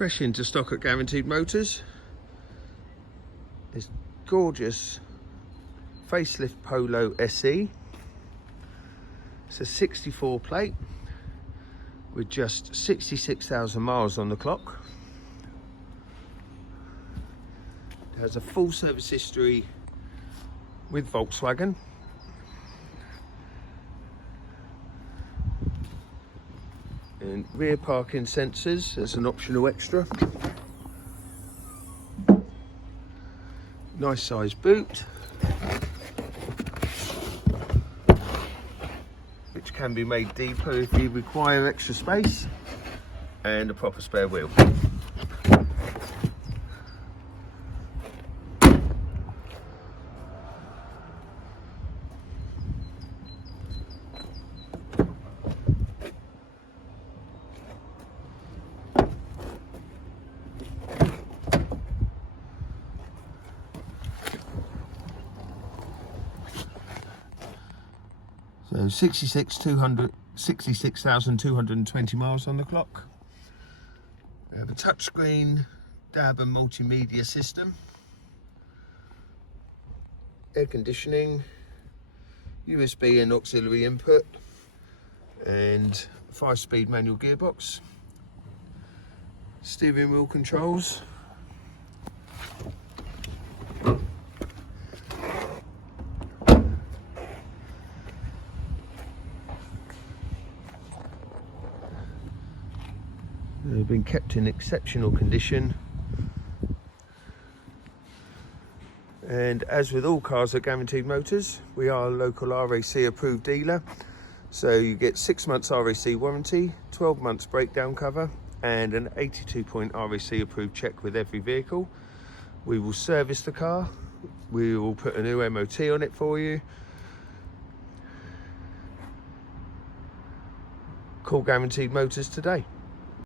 Fresh into stock at Guaranteed Motors. This gorgeous facelift Polo SE. It's a 64 plate with just 66,000 miles on the clock. It has a full service history with Volkswagen. And rear parking sensors as an optional extra. Nice size boot, which can be made deeper if you require extra space, and a proper spare wheel. So 66,220 miles on the clock. We have a touchscreen DAB and multimedia system, air conditioning, USB and auxiliary input, and 5-speed manual gearbox, steering wheel controls. They've been kept in exceptional condition, and as with all cars at Guaranteed Motors, we are a local RAC approved dealer, so you get 6 months RAC warranty, 12 months breakdown cover, and an 82-point RAC approved check with every vehicle. We will service the car, we will put a new MOT on it for you. Call Guaranteed Motors today.